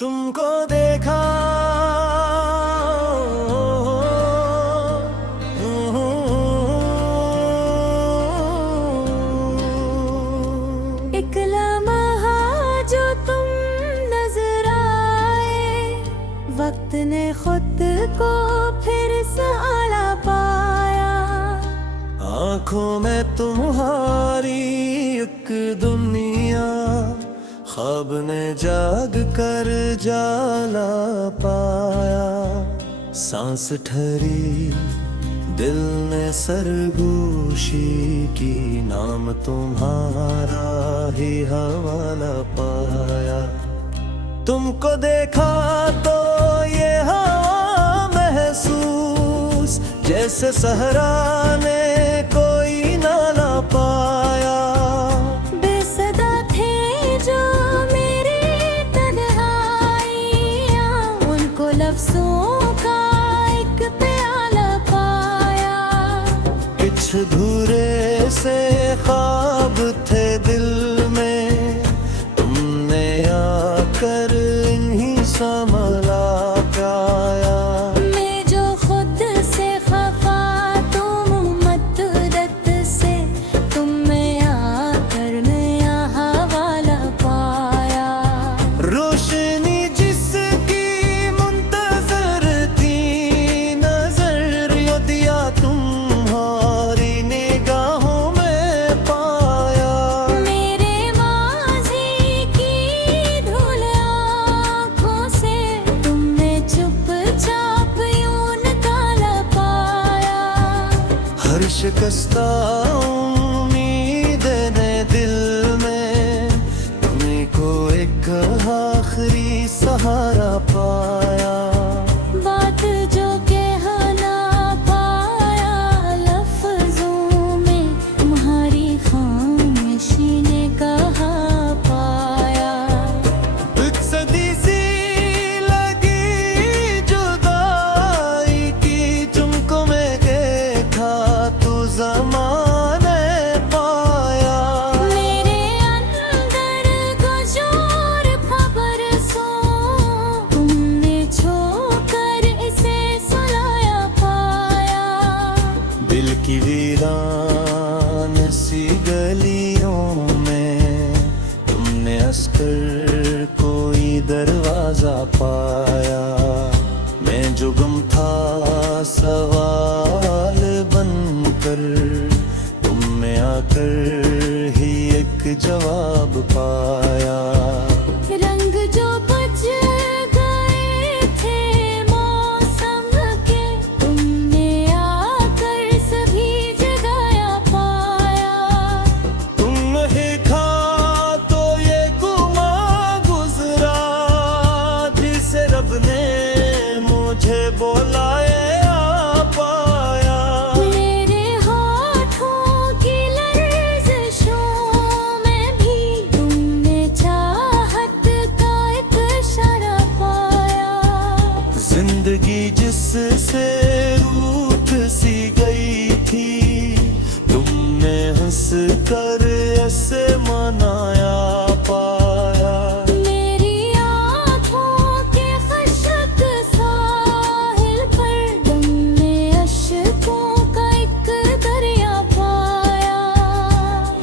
तुमको देखा एक लम्हा जो तुम नजर आए, वक्त ने खुद को फिर संभाला पाया। आंखों में तुम्हारी एक दुनिया, ख्वाब ने जाग कर जाला पाया। सांस ठहरी दिल ने सरगोशी की, नाम तुम्हारा ही हवाला पाया। तुमको देखा तो ये हवा महसूस, जैसे सहरा ने कोई नाला पाया। बेसदा थे जो मेरी तन्हाइयाँ, उनको लफ्जों का एक प्याला पाया। कुछ धूरे से ख्वाब थे दिल में, तुमने आकर इन्हीं संभला पाया। मैं जो खुद से खफा, तुम मदद से, तुम में आकर नया हवाला पाया। रोशनी जिसकी मुंतजर थी नजर, यो दिया तुम्हारी निगाहों में पाया। मेरे माज़ी की धूल आँखों से, तुमने चुपचाप यूं निकाला पाया। हर शिकस्ता उम्मीद ने दिल में, तुम्हीं को एक आखिरी सहारा पाया। बात जो कह ना पाया लफ्जों में, तुम्हारी खामोशी ने कहा पाया। एक सदी सी लगी जुदाई की, तुमको मैं देखा तो ज़माने पाया। मेरे अंदर गुजूर खबर सो, तुमने छोकर इसे सुलाया पाया। दिल की वीरान सी गलियों में, तुमने हंसकर कोई दरवाजा पाया। मैं जो गुम था सवाल बनकर, तुम में आकर ही एक जवाब पाया। रंग जो बुझ गए थे मौसम के, तुमने आकर सभी जगाया पाया। तुम नहीं था तो ये गुमा गुजरा, दिल से रब ने मुझे बुलाए आ पाया। मेरे होठों की लर्ज़िशों में भी, तुमने चाहत का एक इशारा पाया। जिंदगी जिससे रूठ सी गई थी, तुमने हंस कर ऐसे मनाया पाया। मेरी आँखों के खशक साहिल पर, तुमने अश्कों का एक दरिया पाया।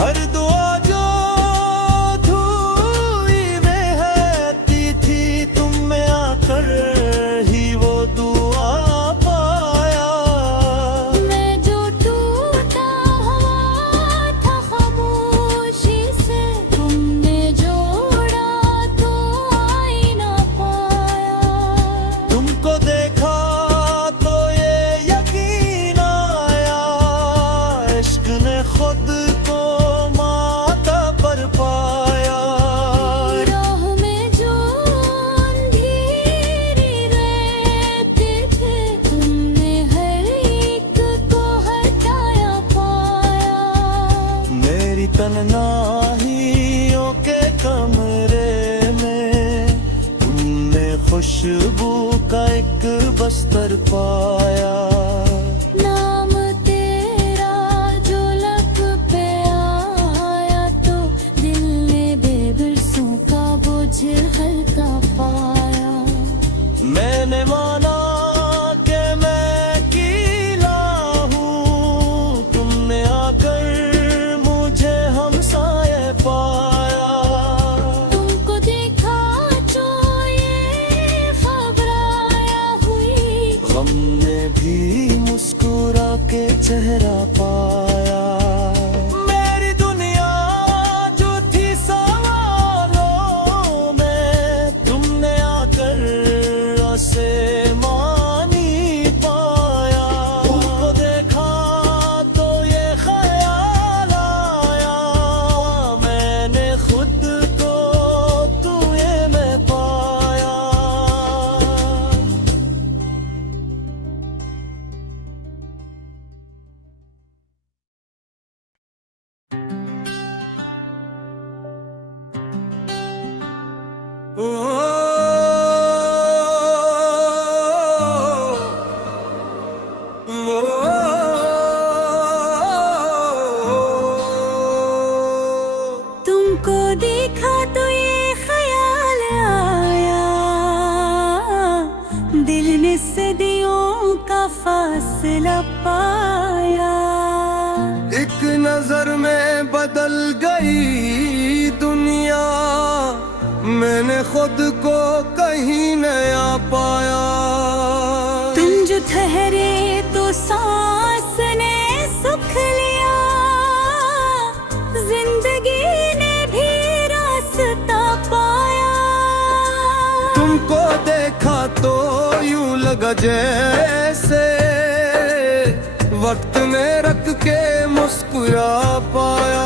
हर दुआ जो धुई में रहती थी, तुम में आकर ही वो दुआ पाया। मैं जो टूटा हुआ था खामोशी से, तुमने जोड़ा तो आईना पाया। तुमको देखा तो ये यकीन आया, इश्क ने खुद को माता पर पाया। राह में जो अंधेरे रहते थे, तुमने हर एक को हटाया पाया। मेरी तन्हाइयों के कमरे में, तुमने खुशबू का एक बस्तर पाया। नाम तेरा जो लब पे आया, तो दिल ने बेबरसों का बोझ हल्का पाया। फासला पाया। एक नजर में बदल गई दुनिया, मैंने खुद को कहीं नया पाया। तुम जो ठहरे तो सांस ने सुख लिया, जिंदगी ने भी रास्ता पाया। तुमको देखा तो यूं लगा जैसे वक्त ने रख के मुस्कुरा पाया।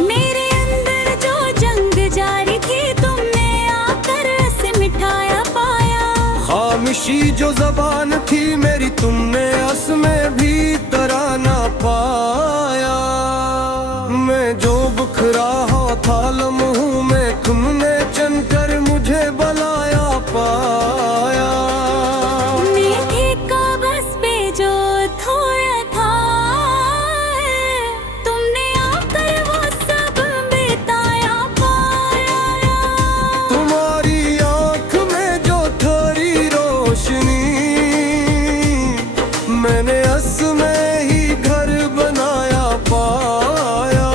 मेरे अंदर जो जंग जारी थी, तुमने आकर से मिटाया पाया। खामोशी जो जबान थी मेरी, तुमने अस में भी तराना पाया। मैं जो बुखरा था लम्हों में, तुमने चनकर मुझे बनाया पाया। मीठे कागज पे जो थोड़ा था, तुमने आकर वो सब बिताया पाया। तुम्हारी आंख में जो थोड़ी रोशनी, मैंने अस में ही घर बनाया पाया।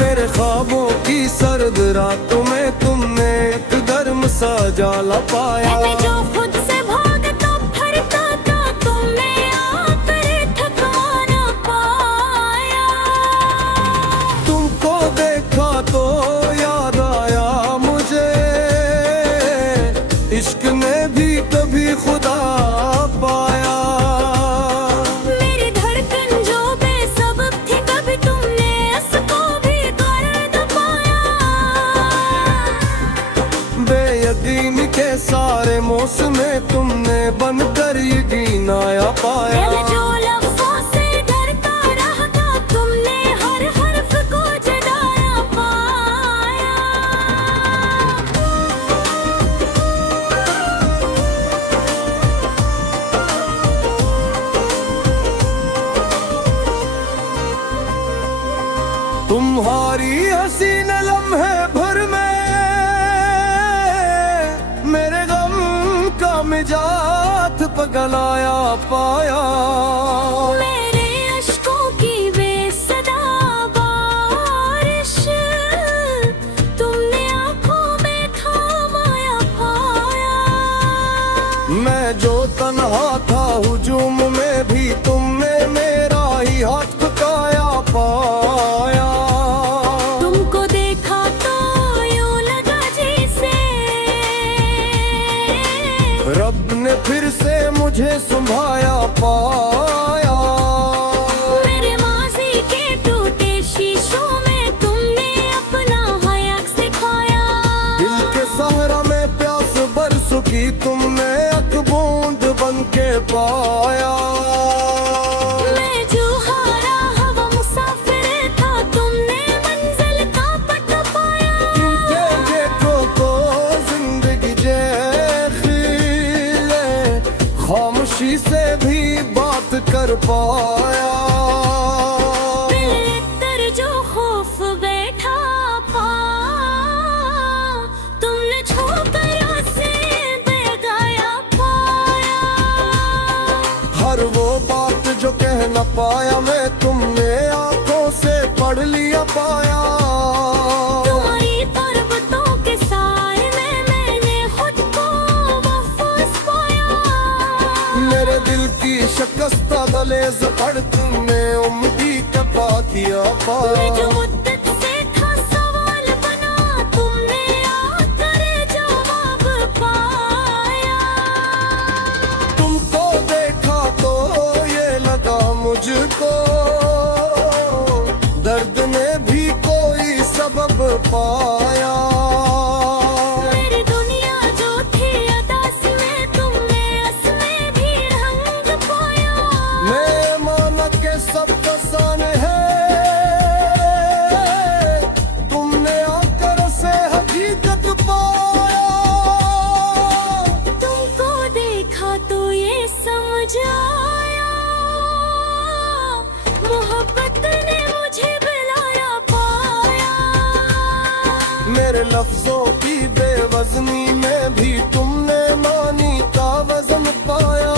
मेरे ख्वाबों की सर्द रातों में तुमने एक गर्म सा जाला पाया। मैं जो खुद से भागता फिरता था, तुमने आकर ठिकाना पाया। तुमको देखा तो याद आया मुझे, इश्क ने भी कभी खुदा पाया। मेरी धड़कन जो बेसबब थी, कभी तुमने उसको भी दर्द पाया। बेयकीन के सारे मौसमें तुमने बनकर यकीन आया पाया। मैं जो लफ्ज़ों से डरता रहा था, तुमने हर हर्फ को जगाया पाया। तुम्हारी हसीन लम्हे भर में मेरे गम का मिजाज पगलाया पाया। मेरे अश्कों की बेसदा बारिश, तुमने आंखों में थमाया पाया। मैं जो तन्हा था हुजूम में भी, तुमने मेरा ही हाथ पकाया पाया। तुमको देखा तो यूं लगा जैसे रब ने फिर से मुझे संभाया पाया। मेरे माजी के टूटे शीशों में तुमने अपना हया सिखाया। दिल के सहरा में प्यास बरसों की तुमने एक बूंद बन के पाया। मैं जो हारा हवा मुसाफिर था, तुमने मंजिल का पट पाया। तुमके देखो तो जिंदगी जैखिले, खामोशी से भी बात कर पाया। दिल तर जो खौफ बैठा पा, तुमने छूकर उसे बेगाया पाया। हर वो बात जो कह न पाया मैं, तुमने आंखों से पढ़ लिया पाया। तुम्हारी पर्वतों के साए में मैंने खुद को महफूज पाया। मेरे दिल की शिकस्ता गले से पढ़ तुमने उम्मीदी का पातिया मैं पाया। जो मुद्दत से था सवाल बना, तुमने आकर जवाब पाया। तुमको देखा तो ये लगा मुझको, दर्द ने भी कोई सबब पाया। मेरी दुनिया जो थी अदास में, तुमने असमें भी रंग पाया। मैं माना के सब फसान है, तुमने आकर से हकीकत पाया। तुमको देखा तो ये समझ आया, मोहब्बत ने मुझे बुलाया पाया। मेरे लफ्जों की बेवजनी में भी तुमने मानी का वजन पाया।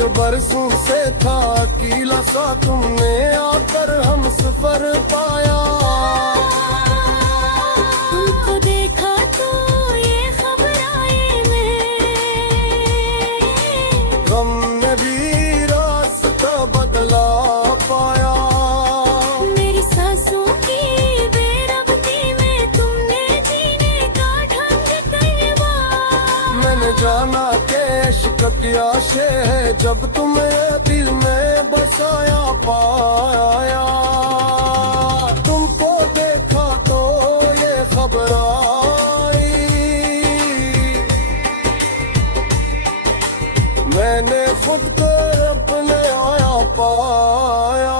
जो बरसों से था अकेला सा तुमने आकर हम सफर पाया। तुमको देखा तो ये खबर आई मैं, गम ने भी रास्ता बदला पाया। मेरी सांसों की बेरबती में तुमने जीने का ढंग करवाया। मैंने जाना के इश्क क्या शे है जब तुम्हें दिल में बसाया पाया। तुमको देखा तो ये खबर आई, मैंने खुद को अपने आया पाया।